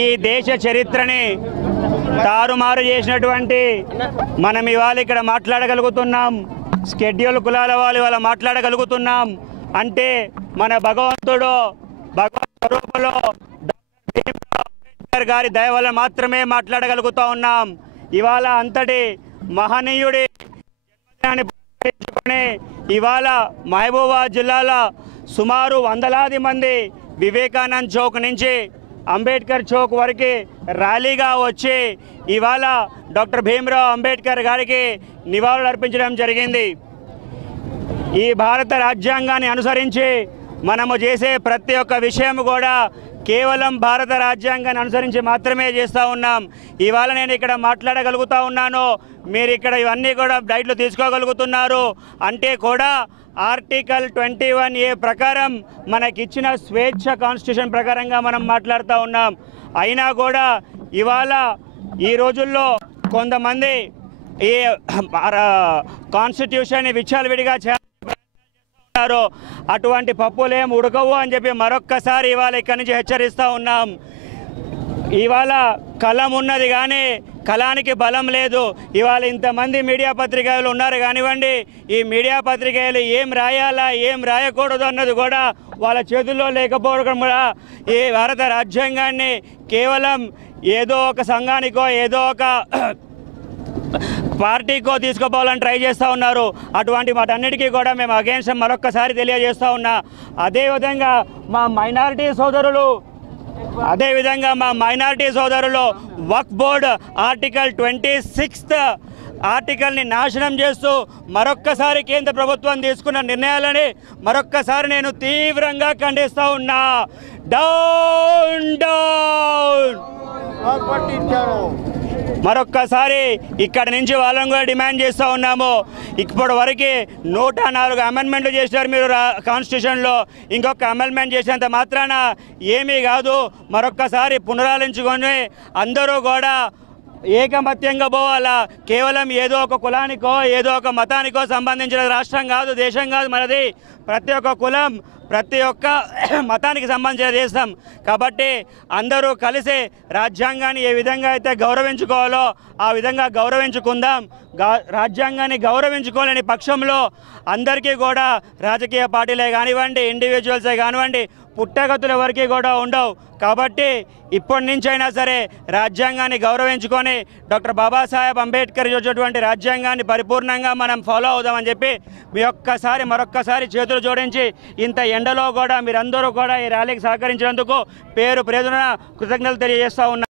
ఈ దేశ చరిత్రని తారుమారు చేసినటువంటి మనం ఇవాళ ఇక్కడ మాట్లాడగలుగుతున్నాం. షెడ్యూల్ కులాల వాళ్ళు ఇవాళ మాట్లాడగలుగుతున్నాం అంటే మన భగవంతుడు భగవత్ స్వరూపంలో డాక్టర్ భీమ్రావ్ అంబేద్కర్ గారి దయ వల్ల మాత్రమే మాట్లాడగలుగుతూ ఉన్నాం. ఇవాళ అంతటి మహనీయుడి జన్మదినాన్ని పురస్కరించుకొని ఇవాళ మహబూబాబాద్ జిల్లాలో సుమారు వందలాది మంది వివేకానంద్ చౌక్ నుంచి అంబేద్కర్ చౌక్ వరకు ర్యాలీగా వచ్చి ఇవాళ డాక్టర్ భీమ్రావ్ అంబేద్కర్ గారికి నివాళులు అర్పించడం జరిగింది. ఈ భారత రాజ్యాంగాన్ని అనుసరించి మనము చేసే ప్రతి ఒక్క విషయం కూడా కేవలం భారత రాజ్యాంగాన్ని అనుసరించి మాత్రమే చేస్తూ ఉన్నాం. ఇవాళ నేను ఇక్కడ మాట్లాడగలుగుతూ ఉన్నాను, మీరు ఇక్కడ ఇవన్నీ కూడా డైట్లు తీసుకోగలుగుతున్నారు అంటే కూడా ఆర్టికల్ 21A ప్రకారం మనకిచ్చిన స్వేచ్ఛ కాన్స్టిట్యూషన్ ప్రకారంగా మనం మాట్లాడుతూ ఉన్నాం. అయినా కూడా ఇవాళ ఈ రోజుల్లో కొంతమంది ఈ కాన్స్టిట్యూషన్ని విచ్చలవిడిగా చేస్తున్నారు. అటువంటి పప్పులేం ఉడకవు అని చెప్పి మరొక్కసారి ఇవాళ ఇక్కడి నుంచి హెచ్చరిస్తూ ఉన్నాం. ఇవాళ కలం ఉన్నది కానీ కళానికి బలం లేదు. ఇవాళ ఇంతమంది మీడియా పత్రికలు ఉన్నారు కానివ్వండి, ఈ మీడియా పత్రికలు ఏం రాయాలా ఏం రాయకూడదు అన్నది కూడా వాళ్ళ చేతుల్లో లేకపోవడం కూడా ఈ భారత రాజ్యాంగాన్ని కేవలం ఏదో ఒక సంఘానికో ఏదో ఒక పార్టీకో తీసుకుపోవాలని ట్రై చేస్తూ ఉన్నారు. అటువంటి వాటన్నిటికీ కూడా మేము అగేన్స్ట్ మరొక్కసారి తెలియజేస్తూ ఉన్నా. అదేవిధంగా మా మైనారిటీ సోదరులు వక్ఫ్ బోర్డు ఆర్టికల్ 26 ఆర్టికల్ని నాశనం చేస్తూ మరొక్కసారి కేంద్ర ప్రభుత్వం తీసుకున్న నిర్ణయాలని మరొక్కసారి నేను తీవ్రంగా ఖండిస్తూ ఉన్నా. డౌన్ డౌన్ మరొక్కసారి ఇక్కడి నుంచి వాళ్ళని కూడా డిమాండ్ చేస్తూ ఉన్నాము. ఇప్పటి వరకు 104 అమెండ్మెంట్లు చేశారు మీరు కాన్స్టిట్యూషన్లో. ఇంకొక అమెండ్మెంట్ చేసేంత మాత్రాన ఏమీ కాదు. మరొక్కసారి పునరాలించుకొని అందరూ కూడా ఏకమత్యంగా పోవాలా. కేవలం ఏదో ఒక కులానికో ఏదో ఒక మతానికో సంబంధించిన రాష్ట్రం కాదు, దేశం కాదు మనది. ప్రతి ఒక్క కులం ప్రతి ఒక్క మతానికి సంబంధించిన దేశం కాబట్టి అందరూ కలిసి రాజ్యాంగాన్ని ఏ విధంగా అయితే గౌరవించుకోవాలో ఆ విధంగా గౌరవించుకుందాం. రాజ్యాంగాన్ని గౌరవించుకోలేని పక్షంలో అందరికీ కూడా రాజకీయ పార్టీలే కానివ్వండి, ఇండివిజువల్సే కానివ్వండి, పుట్టగతుల వరకు కూడా ఉండవు. కాబట్టి ఇప్పటి నుంచైనా సరే రాజ్యాంగాన్ని గౌరవించుకొని డాక్టర్ బాబాసాహెబ్ అంబేద్కర్ చేసినటువంటి రాజ్యాంగాన్ని పరిపూర్ణంగా మనం ఫాలో అవుదామని చెప్పి మరొక్కసారి చేతులు జోడించి ఇంత ఎండలో కూడా మీరందరూ కూడా ఈ ర్యాలీకి సహకరించినందుకు పేరున కృతజ్ఞతలు తెలియజేస్తూ ఉన్నారు.